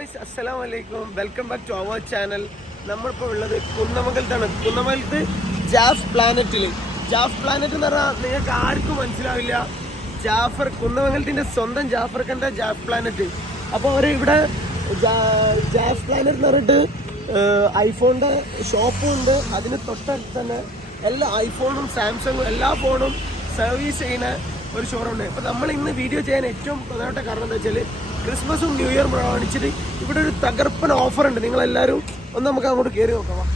Guys, അസ്സലാമു അലൈക്കും. Welcome back to our channel. നമ്മളിപ്പോൾ ഉള്ളത് കുന്നമംഗലത്താണ്. കുന്നമംഗലത്ത് ജാഫ് പ്ലാനറ്റിൽ. ജാഫ് പ്ലാനറ്റ് എന്ന് പറഞ്ഞാൽ നിങ്ങൾക്ക് ആർക്കും മനസ്സിലാവില്ല. ജാഫർ, കുന്നമംഗലത്തിൻ്റെ സ്വന്തം ജാഫർക്കൻ്റെ ജാഫ് പ്ലാനറ്റ്. അപ്പോൾ അവർ ഇവിടെ ജാഫ് പ്ലാനറ്റ് എന്ന് പറഞ്ഞിട്ട് ഐഫോണിൻ്റെ ഷോപ്പും ഉണ്ട്. അതിന് തൊട്ടടുത്ത് തന്നെ എല്ലാ ഐഫോണും സാംസങ്ങും എല്ലാ ഫോണും സർവീസ് ചെയ്യുന്ന ഒരു ഷോറൂം ഉണ്ട്. അപ്പോൾ നമ്മൾ ഇന്ന് വീഡിയോ ചെയ്യാൻ ഏറ്റവും പ്രധാനപ്പെട്ട കാരണം എന്താ വെച്ചാൽ ക്രിസ്മസും ന്യൂ ഇയറും പ്രമാണിച്ചിട്ട് ഇവിടെ ഒരു തകർപ്പൻ ഓഫർ ഉണ്ട്. നിങ്ങളെല്ലാവരും ഒന്ന് നമുക്ക് അങ്ങോട്ട് കയറി നോക്കാം.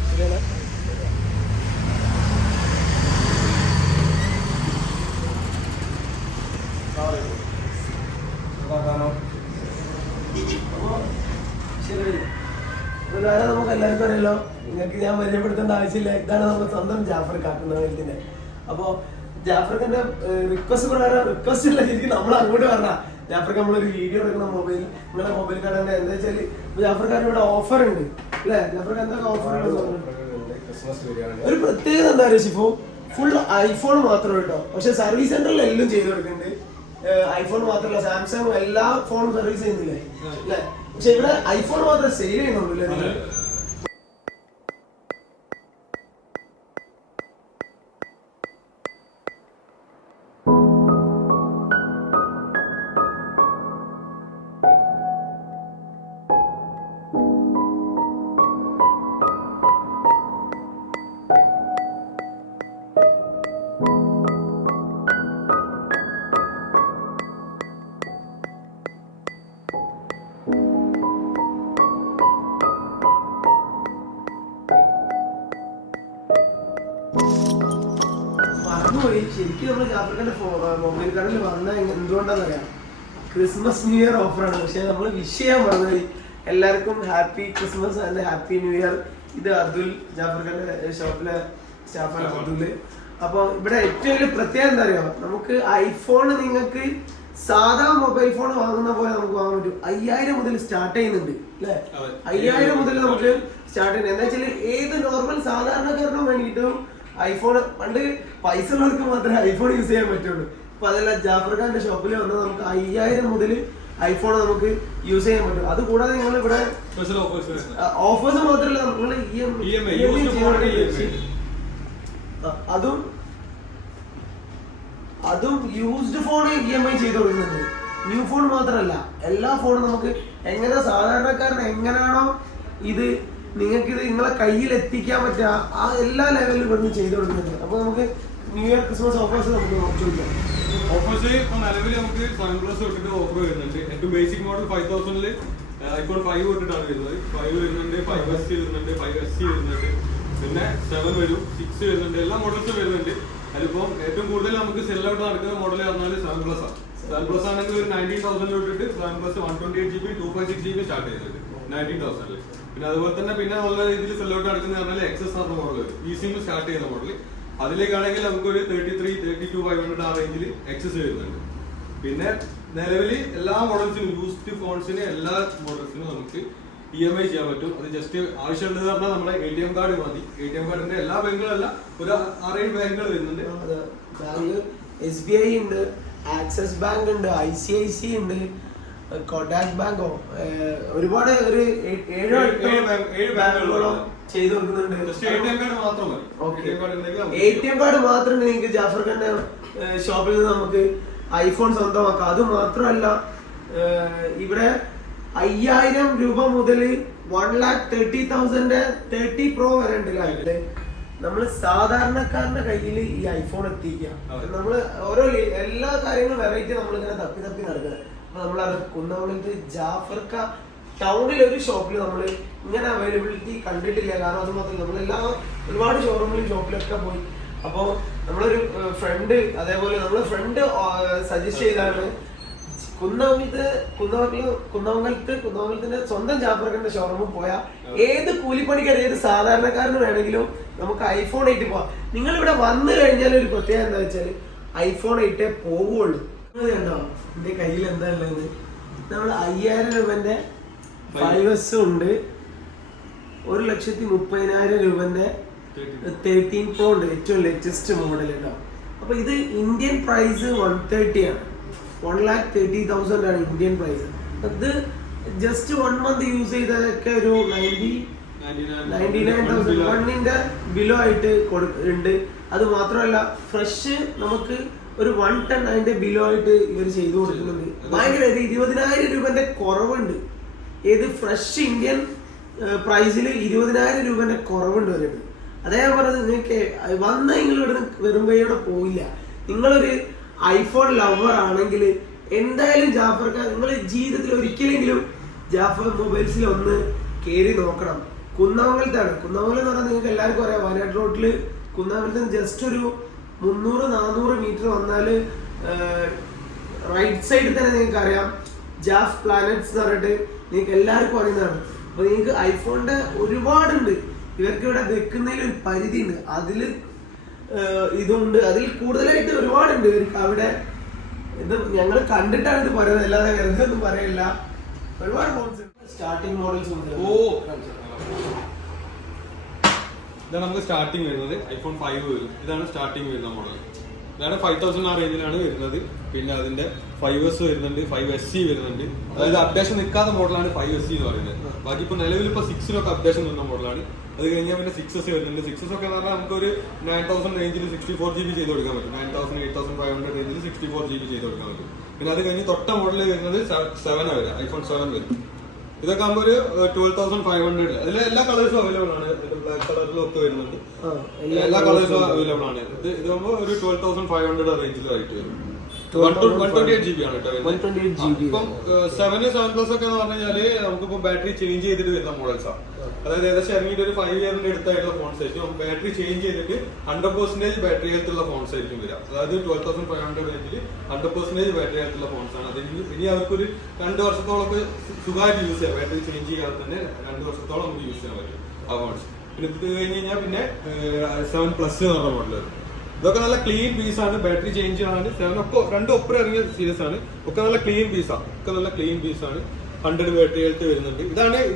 ശരിയാണ്. ഇതാണ് നമുക്ക് എല്ലാവർക്കും അറിയാലോ, നിങ്ങൾക്ക് ഞാൻ പരിചയപ്പെടുത്തേണ്ട ആവശ്യമില്ല. ഇതാണ് നമ്മുടെ സ്വന്തം ജാഫർ കാക്കുന്നതിന്റെ. അപ്പോൾ ജാഫർഖാന്റെ റിക്വസ്റ്റ് ഉള്ള ശരിക്കും നമ്മൾ അങ്ങോട്ട് പറഞ്ഞ ജാഫർക്ക് നമ്മളൊരു വീഡിയോ എടുക്കുന്ന നിങ്ങളുടെ മൊബൈൽ കാർഡ് എന്താ വെച്ചാൽ ജാഫർഖാൻ ഇവിടെ ഓഫർ ഉണ്ട് അല്ലേ? ജാഫർഖാൻ എന്തൊക്കെ ഓഫർ ഒരു പ്രത്യേകത എന്താ പറയുക, ഷിഫോ ഫുൾ ഐഫോൺ മാത്രം കേട്ടോ. പക്ഷെ സർവീസ് സെന്ററിൽ എല്ലാം ചെയ്ത് കൊടുക്കുന്നുണ്ട്. ഐഫോൺ മാത്രമല്ല, സാംസങ് എല്ലാ ഫോണും സർവീസ് ചെയ്യുന്നില്ലേ അല്ലേ? പക്ഷെ ഇവിടെ ഐഫോൺ മാത്രം സെയിൽ ചെയ്യുന്നുള്ളൂ അല്ലേ? ശരിക്കും നമ്മൾ ജാഫർഖാന്റെ മൊബൈൽ കടയിൽ വന്ന എന്തുകൊണ്ടാന്ന് അറിയാം, ക്രിസ്മസ് ന്യൂ ഇയർ ഓഫറാണ്. പക്ഷെ നമ്മൾ വിഷയം പറഞ്ഞത് എല്ലാവർക്കും happy Christmas and happy new year. ഇത് അതുൽ, ജാഫർഖാന്റെ ഷോപ്പിലെ സ്റ്റാഫാണ് അതുല്. അപ്പൊ ഇവിടെ ഏറ്റവും വലിയ പ്രത്യേകത എന്താ അറിയാം, നമുക്ക് ഐഫോൺ നിങ്ങൾക്ക് സാധാ മൊബൈൽ ഫോൺ വാങ്ങുന്ന പോലെ നമുക്ക് വാങ്ങാൻ പറ്റും. 5000 മുതൽ സ്റ്റാർട്ട് ചെയ്യുന്നുണ്ട് അല്ലെ? 5000 മുതൽ നമുക്ക് സ്റ്റാർട്ട് ചെയ്യുന്നത്. എന്താ വെച്ചാൽ ഏത് നോർമൽ സാധാരണക്കാരനും വേണ്ടിയിട്ടും ഐഫോൺ, പണ്ട് പൈസ ഉള്ളവർക്ക് മാത്രമേ ഐഫോൺ യൂസ് ചെയ്യാൻ പറ്റുള്ളൂ. അപ്പൊ അതല്ല, ജാഫർഖാന്റെ ഷോപ്പിൽ വന്നാൽ നമുക്ക് 5000 മുതൽ ഐഫോൺ നമുക്ക് യൂസ് ചെയ്യാൻ പറ്റും. അത് കൂടാതെ നിങ്ങൾ ഇവിടെ ഓഫേഴ്സ് മാത്രമല്ല, നിങ്ങൾ അതും യൂസ്ഡ് ഫോൺ EMI ചെയ്ത് കൊടുക്കുന്നുണ്ട്. ന്യൂ ഫോൺ മാത്രമല്ല, എല്ലാ ഫോണും നമുക്ക് എങ്ങനെ സാധാരണക്കാരൻ എങ്ങനെയാണോ ഇത് നിങ്ങൾക്കിത് നിങ്ങളെ കയ്യിൽ എത്തിക്കാൻ പറ്റുക ആ എല്ലാ ലെവലിലും ഇവിടുന്ന് ചെയ്തു കൊടുക്കുന്നുണ്ട്. അപ്പൊ നമുക്ക് ന്യൂ ഇയർ ക്രിസ്മസ് ഓഫേഴ്സ് നമുക്ക് ചോദിക്കാം. ഓഫേഴ്സ് ഇപ്പൊ നിലവിൽ നമുക്ക് 7+ തൊട്ടിട്ട് ഓഫർ വരുന്നുണ്ട്. ഏറ്റവും ബേസിക് മോഡൽ 5000 ഐഫോൺ 5 തൊട്ടിട്ടാണ് വരുന്നത്. 5 വരുന്നുണ്ട്, 5S വരുന്നുണ്ട്, 5SC വരുന്നുണ്ട്, പിന്നെ 7 വരും, 6 വരുന്നുണ്ട്, എല്ലാ മോഡൽസും വരുന്നുണ്ട്. അതിലിപ്പം ഏറ്റവും കൂടുതൽ നമുക്ക് സെൽ ഔട്ട് നടക്കുന്ന മോഡൽ പറഞ്ഞാൽ 7+ ആണ്. 7+ ആണെങ്കിൽ ഒരു 19,000 തൊട്ടിട്ട് 7+ 128GB 256GB സ്റ്റാർട്ട് ചെയ്യുന്നുണ്ട് 19,000. പിന്നെ അതുപോലെ തന്നെ പിന്നെ നല്ല രീതിയിൽ സെല്ലോട്ട് നടക്കുന്ന പറഞ്ഞാൽ XS ആർന്ന മോഡൽ വരും, ഈസിയും സ്റ്റാർട്ട് ചെയ്യുന്ന മോഡൽ. അതിലേക്കാണെങ്കിൽ നമുക്ക് ഒരു 33, 32, 500 ആ റേഞ്ചിൽ XS വരുന്നുണ്ട്. പിന്നെ നിലവിൽ എല്ലാ മോഡൽസിനും യൂസ്ഡ് ഫോൺസിന് എല്ലാ മോഡൽസിനും നമുക്ക് EMI ചെയ്യാൻ പറ്റും. അത് ജസ്റ്റ് ആവശ്യമുള്ളത് പറഞ്ഞാൽ നമ്മുടെ ATM കാർഡ് മതി. ATM കാർഡിന്റെ എല്ലാ ബാങ്കുകളല്ല, ഒരു 6-7 ബാങ്കുകൾ വരുന്നുണ്ട്. ബാങ്ക് SBI ഉണ്ട്, ആക്സിസ് ബാങ്ക് ഉണ്ട്, ICIC ഉണ്ട്, കോട്ടാക് ബാങ്കോ, ഒരുപാട് ഒരു 7 ബാങ്കുകളോളം ചെയ്തു കൊടുക്കുന്നുണ്ട്. ATM കാർഡ് മാത്രം നിങ്ങൾക്ക് ജാഫർഖാന്റെ ഷോപ്പിൽ നിന്ന് നമുക്ക് ഐഫോൺ സ്വന്തമാക്കാം. അത് മാത്രമല്ല, ഇവിടെ 5000 രൂപ മുതൽ 1,30,000 30 Pro വരെ ഉണ്ട്. നമ്മൾ സാധാരണക്കാരന്റെ കയ്യിൽ ഈ ഐഫോൺ എത്തിക്കാം. നമ്മള് ഓരോ എല്ലാ കാര്യങ്ങളും വെറൈറ്റി നമ്മളിങ്ങനെ തപ്പി നടക്കുന്നത്. നമ്മളത് കുന്നമംഗലത്ത് ജാഫർക്ക ടൗണിൽ ഒരു ഷോപ്പിൽ നമ്മൾ ഇങ്ങനെ അവൈലബിലിറ്റി കണ്ടിട്ടില്ല. കാരണം അത് മാത്രമല്ല, നമ്മളെല്ലാ ഒരുപാട് ഷോറൂമിലും ഷോപ്പിലൊക്കെ പോയി. അപ്പോൾ നമ്മളൊരു ഫ്രണ്ട്, അതേപോലെ നമ്മളെ ഫ്രണ്ട് സജസ്റ്റ് ചെയ്താണ് കുന്നമംഗലത്തിന്റെ സ്വന്തം ജാഫർഖാന്റെ ഷോറൂമിൽ പോയാൽ ഏത് കൂലിപ്പണിക്കാർ, ഏത് സാധാരണക്കാരന് വേണമെങ്കിലും നമുക്ക് ഐഫോൺ 8 പോവാം. നിങ്ങൾ ഇവിടെ വന്നു കഴിഞ്ഞാൽ ഒരു പ്രത്യേകത എന്താ വെച്ചാൽ ഐഫോൺ 8 പോവുള്ളൂ. കണ്ടോ എന്റെ കയ്യിൽ എന്താ ഉള്ളത്? നമ്മൾ 5000 രൂപന്റെ 5S ഉണ്ട്, 1,30,000 രൂപന്റെ 13 Pro ഉണ്ട്, ഏറ്റവും ലേറ്റസ്റ്റ് മോഡൽ കേട്ടോ. അപ്പൊ ഇത് ഇന്ത്യൻ പ്രൈസ് 130 ആണ്. 1,30,000 ആണ് ഇന്ത്യൻ പ്രൈസ്. അത് ജസ്റ്റ് 1 month യൂസ് ചെയ്തതൊക്കെ ഒരു 99,000 ബിലോ ആയിട്ട് ഉണ്ട്. അത് മാത്രമല്ല ഫ്രഷ് നമുക്ക് ഒരു 110 അതിന്റെ ബിലോ ആയിട്ട് ഇവർ ചെയ്തു കൊടുക്കുന്നുണ്ട്. ഭയങ്കര 20,000 രൂപന്റെ കുറവുണ്ട്. ഏത് ഫ്രഷ് ഇന്ത്യൻ പ്രൈസിൽ 20,000 രൂപന്റെ കുറവുണ്ട് വരുന്നത്. അതേ ഞാൻ പറഞ്ഞത്, നിങ്ങൾക്ക് വന്ന നിങ്ങൾ ഇവിടെ വരുമ്പോഴൂടെ പോയില്ല. നിങ്ങളൊരു ഐഫോൺ ലവർ ആണെങ്കിൽ എന്തായാലും ജാഫർക്ക് നിങ്ങൾ ജീവിതത്തിൽ ഒരിക്കലെങ്കിലും ജാഫർ മൊബൈൽസിൽ ഒന്ന് കയറി നോക്കണം. കുന്നമംഗലത്താണ്. കുന്നമംഗലം എന്ന് പറഞ്ഞാൽ നിങ്ങൾക്ക് എല്ലാവർക്കും അറിയാം, വയനാട് റോഡിൽ കുന്നമംഗലത്ത് ജസ്റ്റ് ഒരു 300-400 മീറ്റർ വന്നാൽ റൈറ്റ് സൈഡിൽ തന്നെ നിങ്ങൾക്ക് അറിയാം ജാഫ് പ്ലാനറ്റ്സ് എന്ന് പറഞ്ഞിട്ട് നിങ്ങൾക്ക് എല്ലാവർക്കും അറിയുന്നതാണ്. അപ്പൊ നിങ്ങൾക്ക് ഐഫോണിന്റെ ഒരുപാടുണ്ട്. ഇവർക്ക് ഇവിടെ വെക്കുന്നതിൽ ഒരു പരിധി ഉണ്ട്. അതില് ഇതുണ്ട്, അതിൽ കൂടുതലായിട്ട് ഒരുപാടുണ്ട് ഇവർക്ക് അവിടെ. ഇത് ഞങ്ങൾ കണ്ടിട്ടാണ് ഇത് പറയുന്നത്, അല്ലാതെ വെറുതെ ഒന്നും പറയില്ല. ഒരുപാട് ഫോൺസ് സ്റ്റാർട്ടിംഗ് മോഡൽസ് ഉണ്ട്. ഇതാണ് നമുക്ക് സ്റ്റാർട്ടിങ് വരുന്നത്. ഐഫോൺ 5 വരും. ഇതാണ് സ്റ്റാർട്ടിങ് വരുന്ന മോഡൽ. ഇതാണ് 5,000 ആ റേഞ്ചിലാണ് വരുന്നത്. പിന്നെ അതിന്റെ 5S വരുന്നുണ്ട്, 5SE വരുന്നുണ്ട്. അതായത് അപ്ഡേഷൻ നിൽക്കാത്ത മോഡലാണ് 5SE എന്ന് പറയുന്നത്. ബാക്കി ഇപ്പൊ നിലവിൽ ഇപ്പൊ 6-നൊക്കെ അപ്ഡേഷൻ വന്ന മോഡലാണ്. അത് കഴിഞ്ഞാൽ പിന്നെ 6S വരുന്നുണ്ട്. 6S ഒക്കെ എന്ന് പറഞ്ഞാൽ നമുക്ക് ഒരു 9,000 റേഞ്ചിൽ 64GB ചെയ്ത് കൊടുക്കാൻ പറ്റും. 9,000, 8,500 റേഞ്ചിൽ 64GB ചെയ്ത് കൊടുക്കാൻ പറ്റും. പിന്നെ അത് കഴിഞ്ഞ് തൊട്ട മോഡൽ വരുന്നത് 7 വരെ, ഐഫോൺ 7 വരും. ഇതൊക്കെ ആകുമ്പോൾ ഒരു 12,500. അതിൽ എല്ലാ കളേഴ്സും അവൈലബിൾ ആണ്. ബ്ലാക്ക് കളറിലും ഒക്കെ വരുന്നുണ്ട്. എല്ലാ കളേഴ്സും അവൈലബിൾ ആണ്. ഇതാകുമ്പോൾ ഒരു 12,500 റേഞ്ചിലായിട്ട് വരും. 128GB ആണ് കേട്ടോ. ഇപ്പം 7+ ഒക്കെ എന്ന് പറഞ്ഞാല് നമുക്കിപ്പോ ബാറ്ററി ചേഞ്ച് ചെയ്തിട്ട് വരുന്ന മോഡൽസാണ്. അതായത് ഏകദേശം ഇറങ്ങിയിട്ട് ഒരു 5 ഇയറിന്റെ അടുത്തായിട്ടുള്ള ഫോൺസ് ആയിരിക്കും. ബാറ്ററി ചേഞ്ച് ചെയ്തിട്ട് 100% ബാറ്ററി ഹെൽത്ത് ഉള്ള ഫോൺസ് ആയിരിക്കും വരിക. അതായത് 12,500 റേഞ്ചിൽ 100% ബാറ്ററി ഹെൽത്ത് ഉള്ള ഫോൺസാണ്. അത് ഇനി അവർക്കൊരു 2 വർഷത്തോളൊക്കെ സുഖമായിട്ട് യൂസ് ചെയ്യാം. ബാറ്ററി ചേഞ്ച് ചെയ്യാതെ തന്നെ 2 വർഷത്തോളം നമുക്ക് യൂസ് ചെയ്യാൻ പറ്റും ആ ഫോൺസ്. പിന്നെ ഇത് കഴിഞ്ഞ് കഴിഞ്ഞാൽ പിന്നെ 7+ എന്ന് പറഞ്ഞ മോഡൽ വരും. ഇതൊക്കെ നല്ല ക്ലീൻ പീസാണ്. ബാറ്ററി ചേഞ്ച് ആണ്. 7 ഒക്കെ 2 ഒപ്പം ഇറങ്ങിയ സീരീസ് ആണ്. ഒക്കെ നല്ല ക്ലീൻ പീസാണ്. 100 ബാറ്ററി ഹെൽത്ത് വരുന്നുണ്ട്.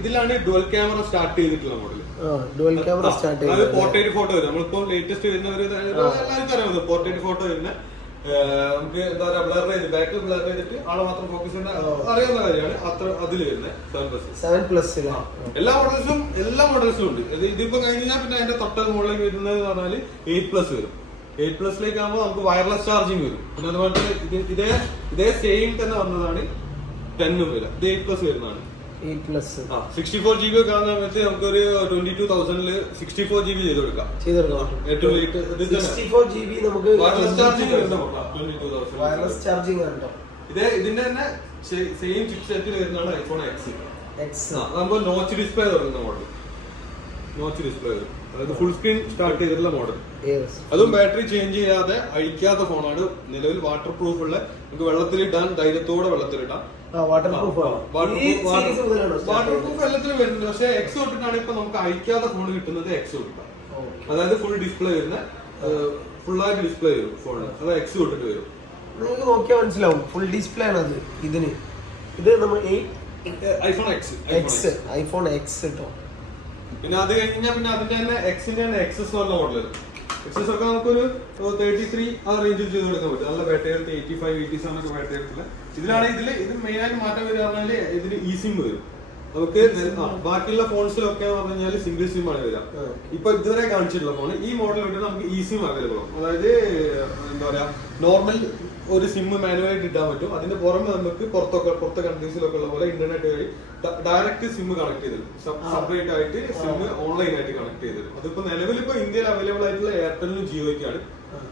ഇതിലാണ് ഡുവൽ ക്യാമറ സ്റ്റാർട്ട് ചെയ്തിട്ടുള്ള മോഡൽ. അത് പോർട്രേറ്റ് ഫോട്ടോ വരും. നമ്മളിപ്പോ ലേറ്റസ്റ്റ് വരുന്ന ഒരു എല്ലാവർക്കും അറിയാം പോർട്രേറ്റ് ഫോട്ടോ വരുന്ന. നമുക്ക് എന്താ പറയാ, ബ്ലർ ചെയ്ത് ബാക്കിൽ ബ്ലർ ചെയ്തിട്ട് ആളെ മാത്രം ഫോക്കസ് ചെയ്യുന്ന അറിയാവുന്ന കാര്യമാണ്. അതിൽ വരുന്നത് 7+. എല്ലാ മോഡൽസും ഉണ്ട്. ഇതിപ്പോ കഴിഞ്ഞാൽ പിന്നെ അതിന്റെ തൊട്ട മുകളിലേക്ക് വരുന്നത് എന്ന് പറഞ്ഞാല് 8+ വരും. 8+ലേക്ക് ആകുമ്പോൾ നമുക്ക് വയർലെസ് ചാർജിങ് വരും. പിന്നെ അതുപോലെ തന്നെ ഇതേ സെയിം തന്നെ വന്നതാണ് 10 വരും. ഇത് 8+ വരുന്നതാണ്. 64GB ഒക്കെ ആകുന്ന സമയത്ത് നമുക്കൊരു 22,000 64GB ചെയ്ത് കൊടുക്കാം. ഏറ്റവും GB നമുക്ക് വയർലെസ് ചാർജിങ് വരുന്ന 22,000. ഇതിന്റെ തന്നെ സെയിം ചിപ്സെറ്റിൽ വരുന്നതാണ് ഐഫോൺ X. നമുക്ക് നോച്ച് ഡിസ്പ്ലേ തുടങ്ങുന്ന മോഡൽ. നോച്ച് ഡിസ്പ്ലേ വരും. അതായത് ഫുൾ സ്ക്രീൻ സ്റ്റാർട്ട് ചെയ്തിട്ടുള്ള മോഡൽ. അതും ബാറ്ററി ചേഞ്ച് ചെയ്യാതെ അഴിക്കാത്ത ഫോണാണ്. നിലവിൽ വാട്ടർ പ്രൂഫ് ഉള്ള, നമുക്ക് വെള്ളത്തിലിടാൻ ധൈര്യത്തോടെ വെള്ളത്തിലിടാം. വാട്ടർ പ്രൂഫ് എല്ലാത്തിലും വരുന്നുണ്ട്. പക്ഷെ X തൊട്ടിട്ടാണ് ഇപ്പൊ നമുക്ക് അഴിക്കാത്ത ഫോൺ കിട്ടുന്നത്. X തൊട്ടിട്ടാണ്. അതായത് ഫുൾ ഡിസ്പ്ലേ വരുന്ന, ഫുള്ളായിട്ട് ഡിസ്പ്ലേ വരും ഫോണിന്. അത് X തൊട്ടിട്ട് വരും. നിങ്ങൾക്ക് നോക്കിയാൽ മനസ്സിലാവും ഫുൾ ഡിസ്പ്ലേ ആണ് അത്. ഇത് നമ്മൾ ഐഫോൺ X കേട്ടോ. പിന്നെ അത് കഴിഞ്ഞാൽ പിന്നെ അതിന്റെ തന്നെ എക്സിന്റെ തന്നെ എക്സസ് പറഞ്ഞ മോഡൽ വരും. എക്സസ് ഒക്കെ നമുക്കൊരു 33 ആ റേഞ്ചിൽ ചെയ്ത് കൊടുക്കാൻ പറ്റും. നല്ല ബാറ്ററി ഹെൽത്ത് 85, 87 ഒക്കെ ബാറ്ററി ഹെൽത്തില്ല. ഇത് മെയിൻ ആയിട്ട് മാറ്റം വരിക പറഞ്ഞാല് ഇതിന് ഇ സിം വരും. നമുക്ക് ബാക്കിയുള്ള ഫോൺസിലൊക്കെ പറഞ്ഞാൽ സിംഗിൾ സിം ആണ് വരിക. ഇപ്പൊ ഇതുവരെ കാണിച്ചിട്ടുള്ള ഫോൺ ഈ മോഡൽ വിട്ട് നമുക്ക് ഇ സിം അവൈലബിൾ ആണ്. അതായത് എന്താ പറയാ, നോർമൽ ഒരു സിം മാനുവലായിട്ട് ഇട്ടാൻ പറ്റും. അതിന്റെ പുറമെ നമുക്ക് പുറത്തെ കൺട്രീസിലൊക്കെ ഉള്ള പോലെ ഇന്റർനെറ്റ് വഴി ഡയറക്റ്റ് സിം കണക്ട് ചെയ്ത് സെപ്പറേറ്റ് ആയിട്ട് സിം ഓൺലൈൻ ആയിട്ട് കണക്ട് ചെയ്ത് തരും. അതിപ്പോ നിലവിൽ ഇപ്പൊ ഇന്ത്യയിൽ അവൈലബിൾ ആയിട്ടുള്ള എയർടെലിനും ജിയോയ്ക്കാണ്.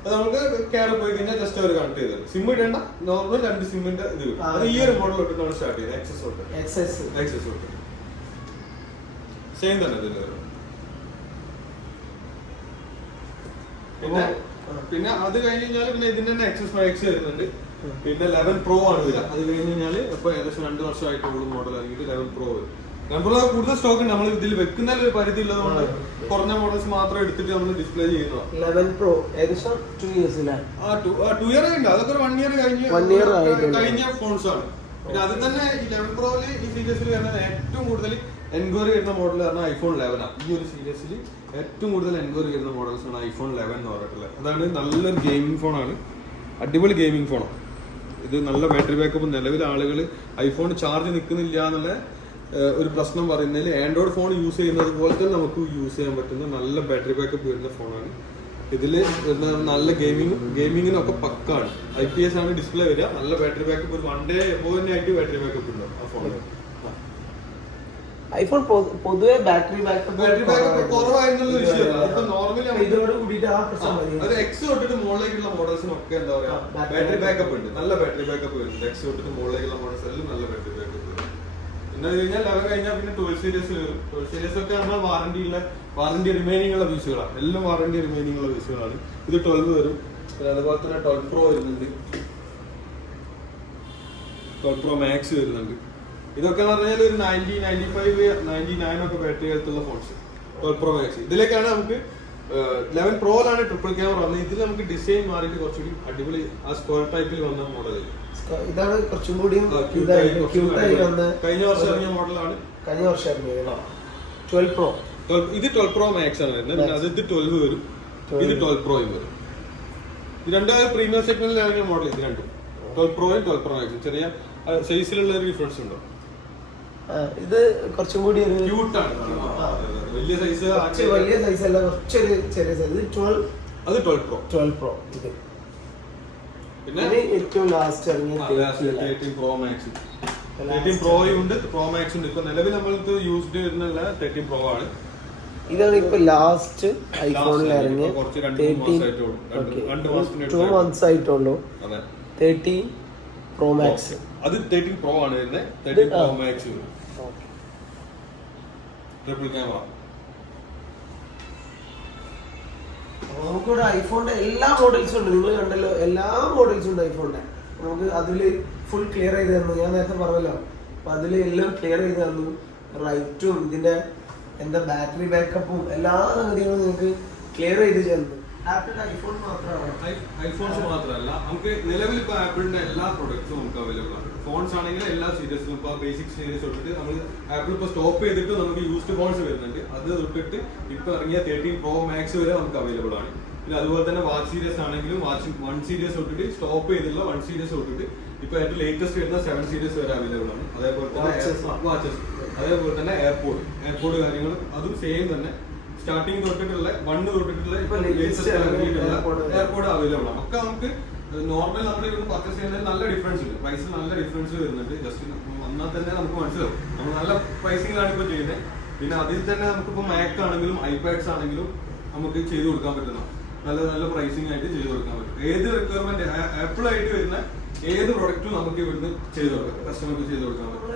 അത് നമുക്ക് കെയർ പോയി കഴിഞ്ഞാൽ ജസ്റ്റ് അവർ കണക്ട് ചെയ്ത് തരും. സിം ഇടേണ്ട, നോർമൽ 2 സിമ്മിന്റെ ഇത് വരും. അത് ഈ ഒരു മോഡൽ തൊട്ടിട്ടാണ് സ്റ്റാർട്ട് ചെയ്തത്. എക്സസ് തൊട്ട് സെയിം തന്നെ ഇതിൽ വരും. പിന്നെ അത് കഴിഞ്ഞ് കഴിഞ്ഞാൽ പിന്നെ ഇതിന്റെ തന്നെ X വരുന്നുണ്ട്. പിന്നെ 11 Pro ആണ് വരിക. അത് കഴിഞ്ഞ് കഴിഞ്ഞാൽ ഇപ്പൊ ഏകദേശം 2 വർഷമായിട്ടുള്ള മോഡൽ ഇറങ്ങിയിട്ട് 11 Pro വരും. 11 Pro കൂടുതൽ സ്റ്റോക്ക് ഉണ്ട്. നമ്മൾ ഇതിൽ വെക്കുന്ന ഒരു പരിധി ഉള്ളതുകൊണ്ട് കുറഞ്ഞ മോഡൽസ് മാത്രം എടുത്തിട്ട് നമ്മൾ ഡിസ്പ്ലേ ചെയ്യുന്നതാണ്. 11 Pro ഏകദേശം 2 ഇയേഴ്സ് ഉണ്ട്. അതൊക്കെ ഒരു 1 ഇയർ കഴിഞ്ഞ ഫോൺസ് ആണ്. പിന്നെ അത് തന്നെ 11 പ്രോയില് ഈ സീരീസിൽ വരുന്നത് ഏറ്റവും കൂടുതൽ എൻക്വയറി വരുന്ന മോഡൽ പറഞ്ഞാൽ ഐഫോൺ 11 ആണ്. ഈ ഒരു സീരീസിൽ ഏറ്റവും കൂടുതൽ എൻക്വയറി വരുന്ന മോഡൽസ് ആണ് ഐഫോൺ 11 എന്ന് പറഞ്ഞിട്ടുള്ളത്. അതാണ് നല്ലൊരു ഗെയിമിംഗ് ഫോണാണ്. അടിപൊളി ഗെയിമിംഗ് ഫോണാണ്. ഇത് നല്ല ബാറ്ററി ബാക്കപ്പ്. നിലവിൽ ആളുകൾ ഐഫോൺ ചാർജ് നിൽക്കുന്നില്ല എന്നുള്ള ഒരു പ്രശ്നം പറയുന്നതിൽ ആൻഡ്രോയിഡ് ഫോൺ യൂസ് ചെയ്യുന്നത് പോലെ തന്നെ നമുക്ക് യൂസ് ചെയ്യാൻ പറ്റുന്ന നല്ല ബാറ്ററി ബാക്കപ്പ് വരുന്ന ഫോണാണ്. ഇതില് നല്ല ഗെയിമിങ്ങിനൊക്കെ പക്കാണ്. IPS ആണ് ഡിസ്പ്ലേ വരിക. നല്ല ബാറ്ററി ബാക്കപ്പ്, ഒരു 1 day എബോവ് തന്നെ ആയിട്ട് ബാറ്ററി ബാക്കപ്പ് ഉണ്ടാവും ആ ഫോണിൽ. ഐഫോൺ പൊതുവെ ബാറ്ററി ബാക്കപ്പ് കുറവായിരുന്നുള്ള വിഷയമല്ല. ഇപ്പൊ നോർമലി ഇതോട് കൂടിയിട്ട് ആ പ്രശ്നം അത് എക്സ് തൊട്ടിട്ട് മുകളിലേക്കുള്ള മോഡൽസിനൊക്കെ എന്താ പറയാ ബാറ്ററി ബാക്കപ്പ് ഉണ്ട്. നല്ല ബാറ്ററി ബാക്കപ്പ് വരുന്നുണ്ട്. എക്സ് തൊട്ടിട്ട് മുകളിലേക്കുള്ള മോഡൽസ് എല്ലാം നല്ല ബാറ്ററി ബാക്കപ്പ് വരും. പിന്നെ കഴിഞ്ഞാൽ 11 കഴിഞ്ഞാൽ പിന്നെ 12 സീരീസ് വരും. 12 സീരീസ് ഒക്കെ നമ്മൾ വാറന്റി റിമൈനിങ് ഉള്ള പീസുകളാണ്. എല്ലാം വാറന്റി റിമൈനിങ് ഉള്ള പീസുകളാണ്. ഇത് 12 വരും. പിന്നെ അതുപോലെ തന്നെ 12 Pro വരുന്നുണ്ട്. 12 Pro Max വരുന്നുണ്ട്. ഇതൊക്കെ എന്ന് പറഞ്ഞാൽ ഒരു 90, 95, 99 ഒക്കെ ബാറ്ററി ഹെൽത്തുള്ള ഫോൺസ്. 12 Pro Max ഇതിലേക്കാണ് നമുക്ക് 11 Proയിലാണ് ട്രിപ്പിൾ ക്യാമറ വന്നത്. ഇതിൽ നമുക്ക് ഡിസൈൻ മാറിയിട്ട് കുറച്ചുകൂടി അടിപൊളി ആ സ്ക്വയർ ടൈപ്പിൽ വന്ന മോഡൽ. ഇതാണ് കുറച്ചും കൂടി കഴിഞ്ഞ വർഷം ഇറങ്ങിയ മോഡലാണ്. കഴിഞ്ഞ വർഷം ഇറങ്ങിയത് 12 Pro. ഇത് 12 Pro Max ആണ് വരുന്നത്. പിന്നെ അത് 12 വരും. ഇത് 12 Proയും വരും. ഇത് രണ്ടാമത് പ്രീമിയം സെഗ്മെന്റിൽ ഇറങ്ങിയ മോഡൽ. ഇത് രണ്ടും 12 Proയും 12 Pro Max ചെറിയ സൈസിലുള്ള ഒരു ഡിഫറൻസ് ഉണ്ടോ? ഇത് കുറച്ചും കൂടി ഒരു ക്യൂട്ടാണ്. വലിയ സൈസ് അല്ല, കുറച്ചൊരു ചെറിയ സൈസ്. ഇത് 12, അത് 12 Pro. 12 Pro. ഇത് പിന്നെ ഏറ്റവും ലാസ്റ്റ് ഇറങ്ങിയ 13 Pro Max. 13 Proയും ഉണ്ട്, Pro Max ഉണ്ട്. ഇപ്പൊ നിലവിൽ നമ്മൾക്ക് യൂസ്ഡ് വരുന്ന 13 Pro ആണ്. ഇതാണ് ഇപ്പൊ ലാസ്റ്റ് ഐഫോണിൽ ഇറങ്ങിയ 2 months ആയിട്ടുള്ളൂ. 13 Pro Max. അത് 13 Pro ആണ് വരുന്നത്. 13 Pro Max ട്രിപ്പിൾ ക്യാമറ. നമുക്കിവിടെ ഐഫോണിന്റെ എല്ലാ മോഡൽസും ഉണ്ട്. നിങ്ങൾ കണ്ടല്ലോ, എല്ലാ മോഡൽസും ഉണ്ട് ഐഫോണിന്റെ. നമുക്ക് അതില് ഫുൾ ക്ലിയർ ചെയ്ത് തന്നു. ഞാൻ നേരത്തെ പറഞ്ഞല്ലോ, അപ്പൊ അതില് എല്ലാം ക്ലിയർ ചെയ്ത് തന്നു. റൈറ്റും ഇതിന്റെ എന്താ ബാറ്ററി ബാക്കപ്പും എല്ലാ സംഗതികളും നിങ്ങൾക്ക് ക്ലിയർ ചെയ്ത് തന്നു. ആപ്പിളിന്റെ ഐഫോൺ മാത്രമാണ്. ഐഫോൺസ് മാത്രമല്ല, നമുക്ക് നിലവിൽ ഇപ്പൊ ആപ്പിളിന്റെ എല്ലാ പ്രൊഡക്ട്സും നമുക്ക് അവൈലബിൾ ആണ്. ഫോൺസ് ആണെങ്കിൽ എല്ലാ സീരീസിലും ഇപ്പൊ ബേസിക് സീരീസ് തൊട്ടിട്ട് നമ്മൾ ആപ്പിൾ ഇപ്പൊ സ്റ്റോപ്പ് ചെയ്തിട്ട് നമുക്ക് യൂസ്ഡ് ഫോൺസ് വരുന്നുണ്ട്. അത് തൊട്ടിട്ട് ഇപ്പൊ ഇറങ്ങിയ 13 Pro Max വരെ നമുക്ക് അവൈലബിൾ ആണ്. പിന്നെ അതുപോലെ തന്നെ വാച്ച് സീരീസ് ആണെങ്കിലും വാച്ച് 1 സീരീസ് തൊട്ടിട്ട് സ്റ്റോപ്പ് ചെയ്തിട്ടുള്ള 1 സീരീസ് തൊട്ടിട്ട് ഇപ്പൊ ഏറ്റവും ലേറ്റസ്റ്റ് വരുന്ന 7 സീരീസ് വരെ അവൈലബിൾ ആണ്. അതേപോലെ തന്നെ വാച്ചസ്, അതേപോലെ തന്നെ എയർപോർട്ട് കാര്യങ്ങളും അതും സെയിം തന്നെ. സ്റ്റാർട്ടിങ് തൊട്ടിട്ടുള്ള 1 തൊട്ടിട്ടുള്ള എയർപോർട്ട് അവൈലബിൾ ആണ്. ഒക്കെ നമുക്ക് നോർമൽ നമ്മുടെ ഇവിടെ പർച്ചേസ് ചെയ്യുന്നതിൽ നല്ല ഡിഫറൻസ് ഉണ്ട്. പ്രൈസിൽ നല്ല ഡിഫറൻസ് വരുന്നുണ്ട്. ജസ്റ്റ് വന്നാൽ തന്നെ നമുക്ക് മനസ്സിലാവും നമ്മൾ നല്ല പ്രൈസിങ്ങിലാണ് ഇപ്പോൾ ചെയ്യുന്നത്. പിന്നെ അതിൽ തന്നെ നമുക്കിപ്പോൾ മാക് ആണെങ്കിലും ഐപാഡ്സ് ആണെങ്കിലും നമുക്ക് ചെയ്ത് കൊടുക്കാൻ പറ്റുന്ന നല്ല നല്ല പ്രൈസിംഗ് ആയിട്ട് ചെയ്ത് കൊടുക്കാൻ പറ്റും. ഏത് റിക്വയർമെന്റ് ആപ്പിൾ ആയിട്ട് വരുന്ന ഏത് പ്രൊഡക്റ്റും നമുക്ക് ഇവിടുന്ന് ചെയ്ത് കൊടുക്കാം, കസ്റ്റമർക്ക് ചെയ്ത് കൊടുക്കാൻ പറ്റും.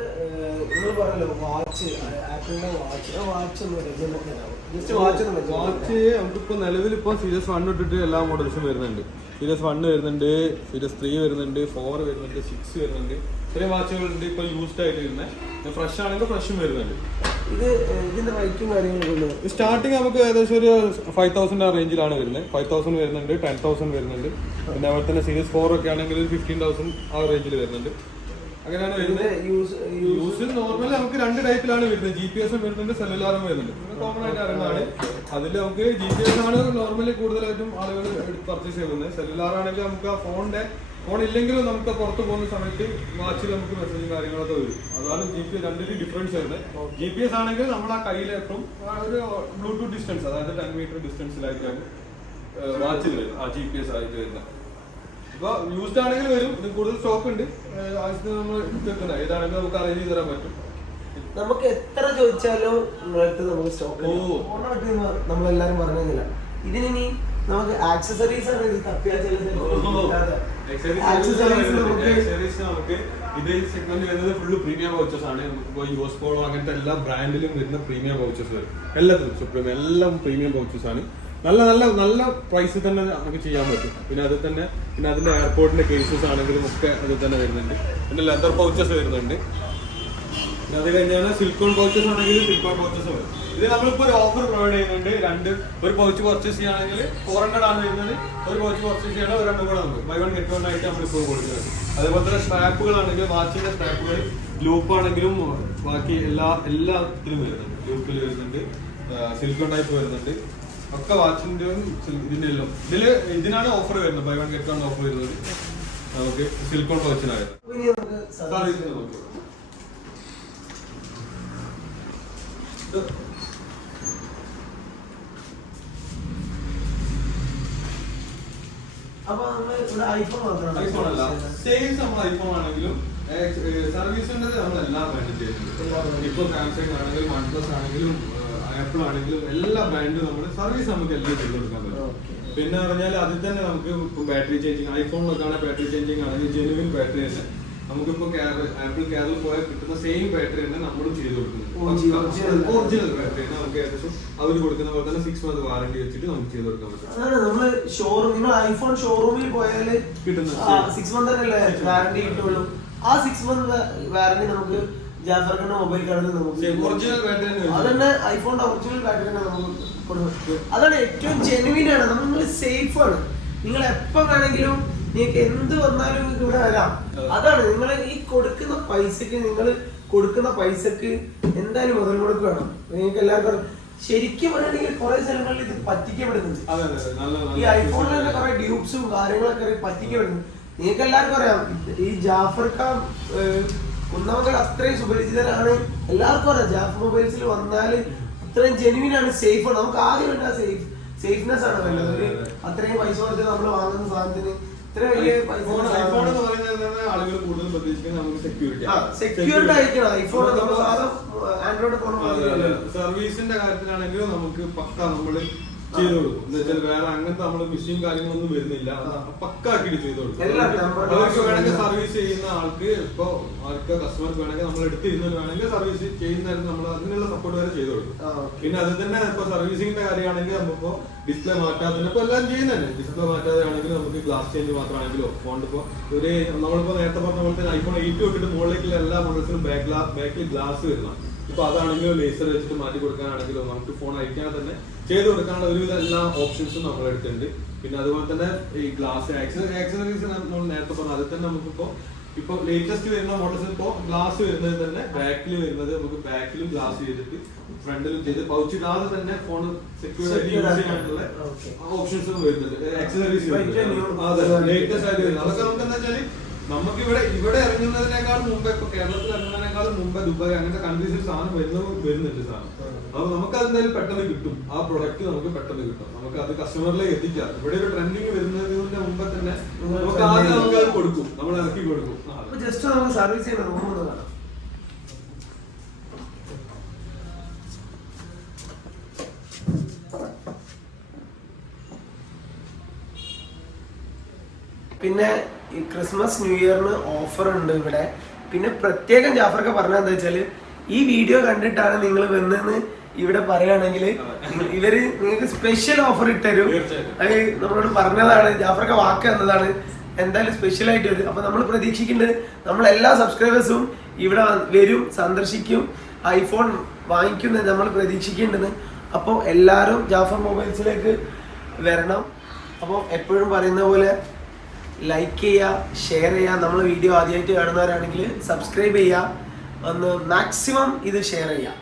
നിങ്ങൾ പറഞ്ഞല്ലോ വാച്ച്, ആപ്പിളിന്റെ വാച്ച് നമുക്കിപ്പോ നിലവിൽ ഇപ്പൊ സീരീസ് 1 തൊട്ടിട്ട് എല്ലാ മോഡൽസും വരുന്നുണ്ട്. സീരീസ് 1 വരുന്നുണ്ട്, സീരീസ് 3 വരുന്നുണ്ട്, 4 വരുന്നുണ്ട്, 6 വരുന്നുണ്ട്. ചെറിയ വാച്ചുകളുണ്ട് ഇപ്പൊ യൂസ്ഡ് ആയിട്ട് വരുന്നത്. ഫ്രഷ് ആണെങ്കിൽ ഫ്രഷും വരുന്നുണ്ട്. ഇത് ഇതിന്റെ റേറ്റും കാര്യങ്ങളും സ്റ്റാർട്ടിങ് നമുക്ക് ഏകദേശം ഒരു 5000 ആ റേഞ്ചിലാണ് വരുന്നത്. 5000 വരുന്നുണ്ട്, 10,000 വരുന്നുണ്ട്. പിന്നെ അതുപോലെ തന്നെ സീരീസ് 4 ഒക്കെ ആണെങ്കിൽ 15,000 ആ റേഞ്ചിൽ വരുന്നുണ്ട്. അങ്ങനെയാണ് വരുന്നത്. യൂസ് നോർമലി നമുക്ക് 2 ടൈപ്പിലാണ് വരുന്നത്. GPS വരുന്നുണ്ട്, സെല്ലുലാറും വരുന്നുണ്ട്. കോമൺ ആയിട്ട് അറിയുന്നതാണ്. അതിൽ നമുക്ക് GPS ആണ് നോർമലി കൂടുതലായിട്ടും ആളുകൾ പർച്ചേസ് ചെയ്യുന്നത്. സെല്ലുലാർ ആണെങ്കിൽ നമുക്ക് ആ ഫോൺ ഇല്ലെങ്കിലും നമുക്ക് പുറത്ത് പോകുന്ന സമയത്ത് വാച്ചിൽ നമുക്ക് മെസ്സേജും കാര്യങ്ങളൊക്കെ വരും. അതാണ് GPS രണ്ടിനും ഡിഫറൻസ് വരുന്നത്. GPS ആണെങ്കിൽ നമ്മൾ ആ കയ്യിലെപ്പം ഒരു ബ്ലൂടൂത്ത് ഡിസ്റ്റൻസ്, അതായത് 10 മീറ്റർ ഡിസ്റ്റൻസിലായിട്ടാണ് വാച്ചിൽ വരും ആ GPS ആയിട്ട് വരുന്നത്. ഇപ്പൊ യൂസ്ഡ് ആണെങ്കിൽ വരും. ഇത് കൂടുതൽ സ്റ്റോക്ക് ഉണ്ട്. ആവശ്യത്തിന് നമ്മൾ എടുത്തേക്കുന്നത് ഏതാണെങ്കിലും നമുക്ക് അറേഞ്ച് ചെയ്ത് തരാൻ പറ്റും. നമുക്ക് എത്ര ചോദിച്ചാലും നമുക്ക് സ്റ്റോക്ക് നമ്മളെല്ലാരും പറഞ്ഞില്ല. ഇതിനി നമുക്ക് ആക്സസറീസ് ആണ്. ഇത് നമുക്ക് ഇത് സെഗ്മെന്റ് വരുന്നത് ഫുള്ള് പ്രീമിയം വൗച്ചേഴ്സ് ആണ്. നമുക്കിപ്പോ യൂസ് പോളോ അങ്ങനത്തെ എല്ലാ ബ്രാൻഡിലും വരുന്ന പ്രീമിയം വൗച്ചേഴ്സ് വരും. എല്ലാത്തിനും സുപ്രീം എല്ലാം പ്രീമിയം വൗച്ചേഴ്സ് ആണ്. നല്ല നല്ല നല്ല പ്രൈസിൽ തന്നെ നമുക്ക് ചെയ്യാൻ പറ്റും. പിന്നെ അതിൽ തന്നെ പിന്നെ അതിന്റെ എയർപോർട്ടിന്റെ കേസസ് ആണെങ്കിലും ഒക്കെ അതിൽ തന്നെ വരുന്നുണ്ട്. പിന്നെ ലെതർ പൗച്ചസ് വരുന്നുണ്ട്. പിന്നെ അത് കഴിഞ്ഞാൽ സിലിക്കോൺ പൗച്ചസ് ആണെങ്കിൽ സിലിക്കോൺ പൗച്ചസ് വരും. ഇത് നമ്മളിപ്പോൾ ഒരു ഓഫർ പ്രൊവൈഡ് ചെയ്യുന്നുണ്ട്. ഒരു പൗച്ച് പർച്ചേസ് ചെയ്യുകയാണെങ്കിൽ 400 ആണ് വരുന്നത്. ഒരു പൗച്ച് പർച്ചേസ് ചെയ്യണമെങ്കിൽ 2 കൂടെ നമുക്ക് ബൈ 1 ഗെറ്റ് 1 ആയിട്ട് നമ്മളിപ്പോൾ കൊടുക്കുന്നത്. അതേപോലെ തന്നെ സ്ട്രാപ്പുകളാണെങ്കിൽ വാച്ചിന്റെ സ്ട്രാപ്പുകൾ ലൂപ്പ് ആണെങ്കിലും ബാക്കി എല്ലാത്തിലും വരുന്നുണ്ട്. ലൂപ്പിൽ വരുന്നുണ്ട്, സിലിക്കോൺ ടൈപ്പ് വരുന്നുണ്ട്. ഒക്കെ വാച്ചിന്റെ ഇതിന്റെ എല്ലാം ഇതിനാണ് ഓഫർ വരുന്നത്. ബൈ 1 ഗെറ്റ് 1 ഓഫർ വരുന്നത്. നമുക്ക് സിലിക്കോൺ കളക്ഷൻ ആയത് ഇനി നമുക്ക് സർവീസ് നോക്കാം. അപ്പൊ നമ്മള് ഇവിടെ ഐഫോൺ മാത്രമാണ് ഐഫോൺ അല്ല, സെയിം നമ്മൾ ഐഫോൺ ആണെങ്കിലും സർവീസിന്റെ നമ്മൾ എല്ലാ ബ്രാൻഡും ചെയ്യുന്നുണ്ട്. ഇപ്പൊ സാംസങ് ആണെങ്കിലും വൺ പ്ലസ് ആണെങ്കിലും ആപ്പിൾ ആണെങ്കിലും എല്ലാ ബ്രാൻഡും നമ്മൾ സർവീസ് നമുക്ക് എല്ലാം ചെയ്ത് കൊടുക്കാൻ പറ്റും. പിന്നെ പറഞ്ഞാൽ അതിൽ തന്നെ നമുക്ക് ഇപ്പൊ ബാറ്ററി ചേഞ്ചിങ്, ഐഫോണിലൊക്കെ ആണെങ്കിൽ ബാറ്ററി ചേഞ്ചിങ് ആണെങ്കിൽ ജെനുവിൻ ബാറ്ററി തന്നെ നമുക്കിപ്പോ ആപ്പിൾ കെയറിൽ പോയാൽ കിട്ടുന്ന സെയിം ബാറ്ററി തന്നെ നമ്മളും ചെയ്ത് കൊടുക്കുന്നത്. ഒറിജിനൽ ബാറ്ററി തന്നെ നമുക്ക് ഏകദേശം അവർ കൊടുക്കുന്ന പോലെ തന്നെ 6 month വാറണ്ടി വെച്ചിട്ട് നമുക്ക് ചെയ്ത് കൊടുക്കാൻ പറ്റും. അതാണ് നമ്മള് ഷോറൂം, നിങ്ങൾ ഐഫോൺ ഷോറൂമിൽ പോയാല് കിട്ടുന്ന 6 month അല്ലേ വാറണ്ടി കിട്ടുള്ളൂ. ആ 6 month വാറണ്ടി നമുക്ക് ജാഫർഖാന്റെ മൊബൈൽ കാർഡിൽ നമുക്ക് ഒറിജിനൽ ബാറ്ററി അതന്നെ ഐഫോണിന്റെ ഒറിജിനൽ ബാറ്ററി തന്നെ നമുക്ക് കൊടുക്കും. അതാണ് ഏറ്റവും ജെനുവിൻ ആണ്. നമ്മൾ സേഫ് ആണ്. നിങ്ങൾ എപ്പോ വേണമെങ്കിലും നിങ്ങൾക്ക് എന്ത് വന്നാലും നിങ്ങൾക്ക് ഇവിടെ വരാം. അതാണ് നിങ്ങൾ ഈ കൊടുക്കുന്ന പൈസക്ക്, നിങ്ങൾ കൊടുക്കുന്ന പൈസക്ക് എന്തായാലും മുതൽ മുടക്ക് വേണം. നിങ്ങൾക്ക് എല്ലാവർക്കും ശരിക്കും പറയുകയാണെങ്കിൽ കുറെ സ്ഥലങ്ങളിൽ ഇത് പറ്റിക്കപ്പെടുന്നുണ്ട്. ഈ ഐഫോണിൽ തന്നെ കുറെ ഡ്യൂപ്സും കാര്യങ്ങളൊക്കെ പറ്റിക്കപ്പെടുന്നു. നിങ്ങൾക്ക് എല്ലാവർക്കും അറിയാം, ഈ ജാഫർ ഖാൻ ഒന്നാമത് അത്രയും സുപരിചിതനാണ്. എല്ലാവർക്കും അറിയാം ജാഫർ മൊബൈൽസിൽ വന്നാൽ അത്രയും ജെനുവിൻ ആണ്, സേഫ് ആണ്. നമുക്ക് ആദ്യം വേണ്ട സേഫ്നെസ് ആണ് വേണ്ടത്. ഒരു അത്രയും പൈസ കൊടുത്ത് നമ്മൾ വാങ്ങുന്ന സാധനത്തിന് ഇത്രയും വലിയ പൈസ ആളുകൾ കൂടുതൽ പ്രതീക്ഷിക്കുന്നത് നമുക്ക് സെക്യൂരിറ്റി ആയിരിക്കണം. ഐഫോൺ നമ്മൾ സാധാരണ ആൻഡ്രോയിഡ് ഫോൺ സർവീസിന്റെ കാര്യത്തിലാണെങ്കിലും നമുക്ക് പക്ക നമ്മള് ചെയ്ത് കൊടുക്കും. എന്ന് വെച്ചാൽ വേറെ അങ്ങനത്തെ നമ്മള് മിസ്സിങ് കാര്യങ്ങളൊന്നും വരുന്നില്ല, പക്കാക്കിട്ട് ചെയ്ത് കൊടുക്കും. അവർക്ക് വേണമെങ്കിൽ സർവീസ് ചെയ്യുന്ന ആൾക്ക്, ഇപ്പൊ ആർക്ക് കസ്റ്റമർക്ക് വേണമെങ്കിൽ നമ്മൾ എടുത്തിരുന്നവർ വേണമെങ്കിൽ സർവീസ് ചെയ്യുന്നതായിരുന്നു നമ്മൾ അതിനുള്ള സപ്പോർട്ട് വരെ ചെയ്ത് കൊടുക്കും. പിന്നെ അതിൽ തന്നെ ഇപ്പൊ സർവീസിങ്ങിന്റെ കാര്യമാണെങ്കിൽ നമുക്കിപ്പോ ഡിസ്പ്ലേ മാറ്റാതെ ഇപ്പൊ എല്ലാം ചെയ്യുന്നതന്നെ. ഡിസ്പ്ലേ മാറ്റാതെ ആണെങ്കിലും നമുക്ക് ഗ്ലാസ് ചേഞ്ച് മാത്രമാണെങ്കിലും ഫോണിൽ ഇപ്പൊ ഒരു നമ്മളിപ്പോ നേരത്തെ പറഞ്ഞ പോലെ തന്നെ ഐഫോൺ 8 തൊട്ടിട്ട് മുകളിലേക്കുള്ള എല്ലാ മോഡൽസിനും ബാക്കിൽ ഗ്ലാസ് വരുന്ന. ഇപ്പൊ അതാണെങ്കിലും ലേസർ വെച്ചിട്ട് മാറ്റി കൊടുക്കാനാണെങ്കിലും നമുക്ക് ഫോൺ അയക്കാതെ തന്നെ ചെയ്ത് കൊടുക്കാനുള്ള ഒരുവിധ എല്ലാ ഓപ്ഷൻസും നമ്മൾ എടുത്തിട്ടുണ്ട്. പിന്നെ അതുപോലെ തന്നെ ഈ ഗ്ലാസ് ആക്സസറീസ് നമ്മൾ നേരത്തെ പറഞ്ഞു, അതിൽ തന്നെ നമുക്കിപ്പോ ഇപ്പൊ ലേറ്റസ്റ്റ് വരുന്ന മോഡൽസ് ഇപ്പോ ഗ്ലാസ് വരുന്നത് തന്നെ ബാക്കിൽ വരുന്നത് നമുക്ക് ബാക്കിലും ഗ്ലാസ് ചെയ്തിട്ട് ഫ്രണ്ടിലും ചെയ്ത് പൗച്ച് ഇടാതെ തന്നെ ഫോൺ സെക്യൂർ ആയിട്ട് യൂസ് ചെയ്യാനുള്ള ഓപ്ഷൻസും വരുന്നുണ്ട്. ആക്സസറീസ് ലേറ്റസ്റ്റ് ആയിട്ട് വരുന്നത് അതൊക്കെ നമുക്ക് എന്താ വെച്ചാല് നമുക്ക് ഇവിടെ ഇറങ്ങുന്നതിനേക്കാൾ മുമ്പ്, ഇപ്പൊ കേരളത്തിൽ ഇറങ്ങുന്നതിനേക്കാൾ മുമ്പ് ദുബായ് അങ്ങനത്തെ കൺട്രീസിൽ സാധനം വരുന്നുണ്ട് സാധനം. അപ്പൊ നമുക്ക് അതെന്തായാലും പെട്ടെന്ന് കിട്ടും. ആ പ്രൊഡക്റ്റ് നമുക്ക് പെട്ടെന്ന് കിട്ടും. നമുക്ക് അത് കസ്റ്റമറിലേക്ക് എത്തിക്കാം. ഇവിടെ ഒരു ട്രെൻഡിങ് വരുന്നതിന്റെ മുമ്പ് തന്നെ നമുക്ക് ആദ്യം നമുക്ക് അത് കൊടുക്കും, നമ്മൾ ഇറക്കി കൊടുക്കും. ജസ്റ്റ് നമുക്ക് സർവീസ് ചെയ്യുന്ന റൂം ഒന്ന് കാണാം. പിന്നെ ഈ ക്രിസ്മസ് ന്യൂ ഇയറിന് ഓഫർ ഉണ്ട് ഇവിടെ. പിന്നെ പ്രത്യേകം ജാഫർക്ക് പറഞ്ഞ എന്താ വെച്ചാല്, ഈ വീഡിയോ കണ്ടിട്ടാണ് നിങ്ങൾ വന്നെന്ന് ഇവിടെ പറയുകയാണെങ്കിൽ ഇവര് നിങ്ങൾക്ക് സ്പെഷ്യൽ ഓഫർ ഇട്ടരും. അത് നമ്മളോട് പറഞ്ഞതാണ്, ജാഫർക്ക് വാക്ക് എന്നതാണ്. എന്തായാലും സ്പെഷ്യൽ ആയിട്ട് വരും. അപ്പൊ നമ്മൾ പ്രതീക്ഷിക്കേണ്ടത് നമ്മളെല്ലാ സബ്സ്ക്രൈബേഴ്സും ഇവിടെ വരും, സന്ദർശിക്കും, ഐഫോൺ വാങ്ങിക്കുന്നത് നമ്മൾ പ്രതീക്ഷിക്കേണ്ടത്. അപ്പോൾ എല്ലാവരും ജാഫർ മൊബൈൽസിലേക്ക് വരണം. അപ്പോൾ എപ്പോഴും പറയുന്ന പോലെ ലൈക്ക് ചെയ്യുക, ഷെയർ ചെയ്യുക. നമ്മൾ വീഡിയോ ആദ്യമായിട്ട് കാണുന്നവരാണെങ്കിൽ സബ്സ്ക്രൈബ് ചെയ്യുക, ഒന്ന് മാക്സിമം ഇത് ഷെയർ ചെയ്യുക.